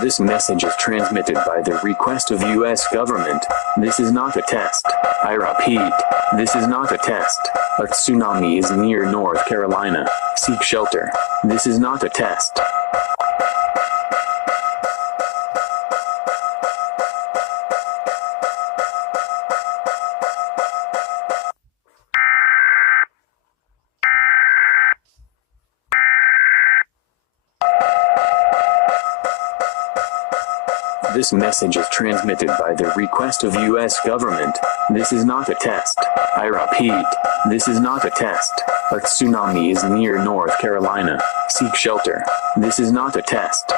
This message is transmitted by the request of U.S. government. This is not a test. I repeat, this is not a test. A tsunami is near North Carolina. Seek shelter. This is not a test. This message is transmitted by the request of U.S. government. This is not a test. I repeat, this is not a test. A tsunami is near North Carolina. Seek shelter. This is not a test.